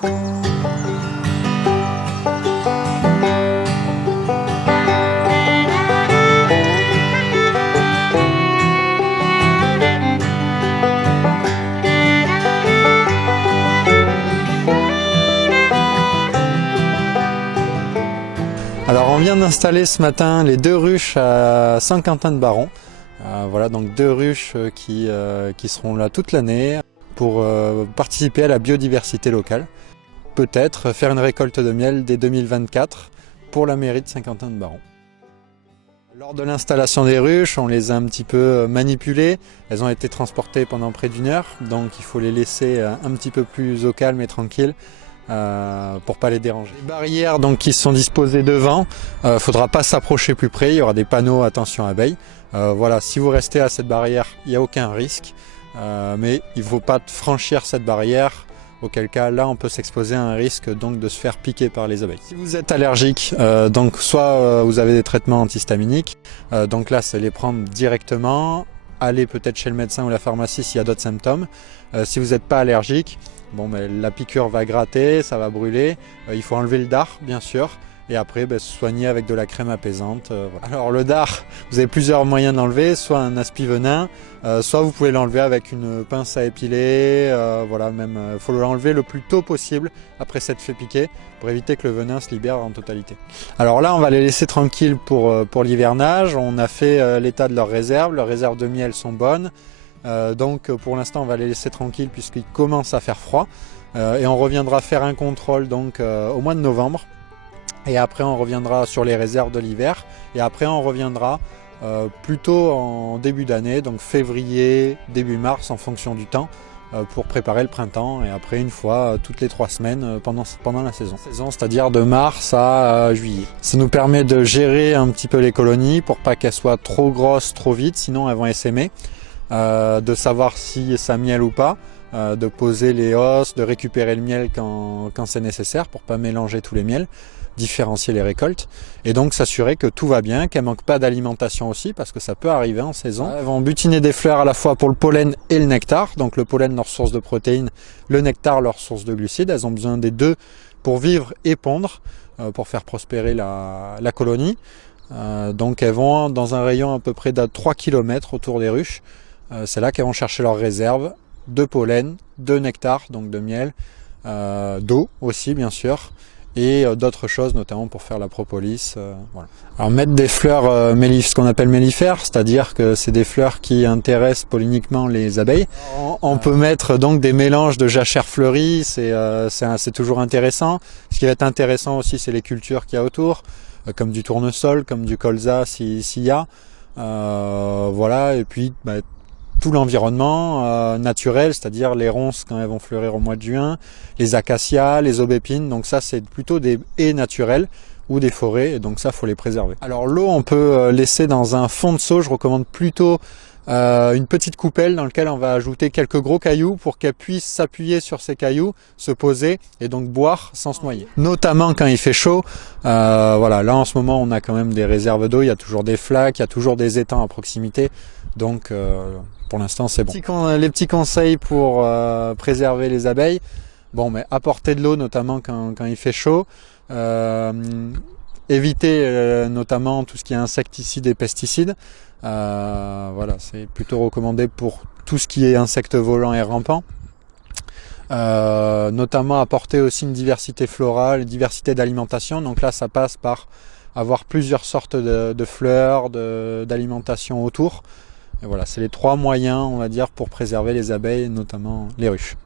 Alors on vient d'installer ce matin les 2 ruches à Saint-Quentin-de-Baron. Voilà, donc 2 ruches qui seront là toute l'année pour participer à la biodiversité locale. Peut-être faire une récolte de miel dès 2024 pour la mairie de Saint-Quentin-de-Baron. Lors de l'installation des ruches, on les a un petit peu manipulées. Elles ont été transportées pendant près d'1 heure, donc il faut les laisser un petit peu plus au calme et tranquille. Pour pas les déranger. Les barrières donc qui sont disposées devant, faudra pas s'approcher plus près, il y aura des panneaux attention abeilles. Voilà, si vous restez à cette barrière, il n'y a aucun risque, mais il ne faut pas franchir cette barrière, auquel cas là on peut s'exposer à un risque donc de se faire piquer par les abeilles. Si vous êtes allergique, donc soit vous avez des traitements antihistaminiques, donc là c'est les prendre directement, aller peut-être chez le médecin ou la pharmacie s'il y a d'autres symptômes. Si vous n'êtes pas allergique, bon, la piqûre va gratter, ça va brûler, il faut enlever le dard bien sûr, et après se soigner avec de la crème apaisante. Voilà. Alors le dard, vous avez plusieurs moyens d'enlever, soit un aspi-venin, soit vous pouvez l'enlever avec une pince à épiler, voilà, même faut l'enlever le plus tôt possible après s'être fait piquer pour éviter que le venin se libère en totalité. Alors là on va les laisser tranquilles pour l'hivernage, on a fait l'état de leurs réserves de miel sont bonnes. Donc pour l'instant on va les laisser tranquilles puisqu'il commence à faire froid et on reviendra faire un contrôle donc au mois de novembre et après on reviendra sur les réserves de l'hiver et après on reviendra plutôt en début d'année, donc février, début mars en fonction du temps pour préparer le printemps et après une fois toutes les 3 semaines pendant la saison. C'est-à-dire de mars à juillet. Ça nous permet de gérer un petit peu les colonies pour pas qu'elles soient trop grosses trop vite, sinon elles vont essaimer. De savoir si ça miel ou pas, de poser les os, de récupérer le miel quand c'est nécessaire pour pas mélanger tous les miels, différencier les récoltes et donc s'assurer que tout va bien, qu'elles ne manquent pas d'alimentation aussi parce que ça peut arriver en saison. Elles vont butiner des fleurs à la fois pour le pollen et le nectar, donc le pollen leur source de protéines, le nectar leur source de glucides, elles ont besoin des deux pour vivre et pondre, pour faire prospérer la colonie. Donc elles vont dans un rayon à peu près de 3 km autour des ruches. C'est là qu'elles vont chercher leurs réserves de pollen, de nectar, donc de miel, d'eau aussi bien sûr, et d'autres choses notamment pour faire la propolis. Voilà. Alors mettre des fleurs ce qu'on appelle mellifères, c'est-à-dire que c'est des fleurs qui intéressent polliniquement les abeilles. On peut mettre donc des mélanges de jachères fleuries, c'est toujours intéressant. Ce qui va être intéressant aussi c'est les cultures qu'il y a autour, comme du tournesol, comme du colza s'il y a. Voilà, et puis tout l'environnement naturel, c'est-à-dire les ronces quand elles vont fleurir au mois de juin, les acacias, les aubépines, donc ça c'est plutôt des haies naturelles ou des forêts, et donc ça faut les préserver. Alors l'eau on peut laisser dans un fond de seau, je recommande plutôt une petite coupelle dans laquelle on va ajouter quelques gros cailloux pour qu'elle puisse s'appuyer sur ces cailloux, se poser et donc boire sans se noyer. Notamment quand il fait chaud, voilà, là en ce moment on a quand même des réserves d'eau, il y a toujours des flaques, il y a toujours des étangs à proximité, donc pour l'instant c'est bon. Les petits conseils pour préserver les abeilles, bon, mais apporter de l'eau notamment quand il fait chaud, éviter notamment tout ce qui est insecticides et pesticides. Voilà, c'est plutôt recommandé pour tout ce qui est insectes volants et rampants. Notamment apporter aussi une diversité florale, une diversité d'alimentation. Donc là, ça passe par avoir plusieurs sortes de fleurs, d'alimentation autour. Et voilà, c'est les 3 moyens, on va dire, pour préserver les abeilles, notamment les ruches.